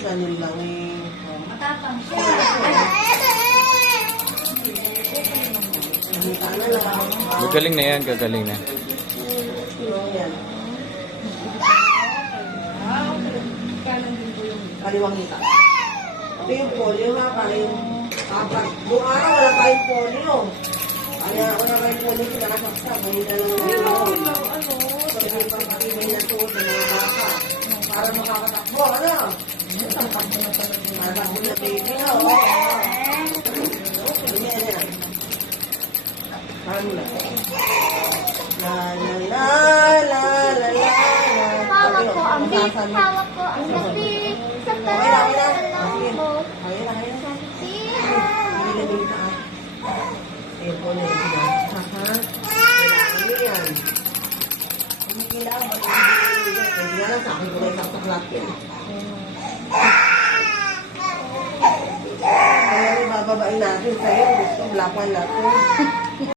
Ganun lang eh. Matapang siya. Gagaling na yan, gagaling na. Yan. Kaliwang hita. Ito yung polio ha, para yung apat. Buong araw wala tayong polio. Kaya wala tayong polio sila nakaksak. Ngayon na lang Pag yung pagkakibay na to sa mga baka. Para makakatakbo, ano? Matakbo na baby na, o. Okay, yan. Ano na? La la la la la la. Hawak ko ang beat, hawak ko ang beat. Sa talang mo. Bababain natin sa'yo. Gusto, black one natin.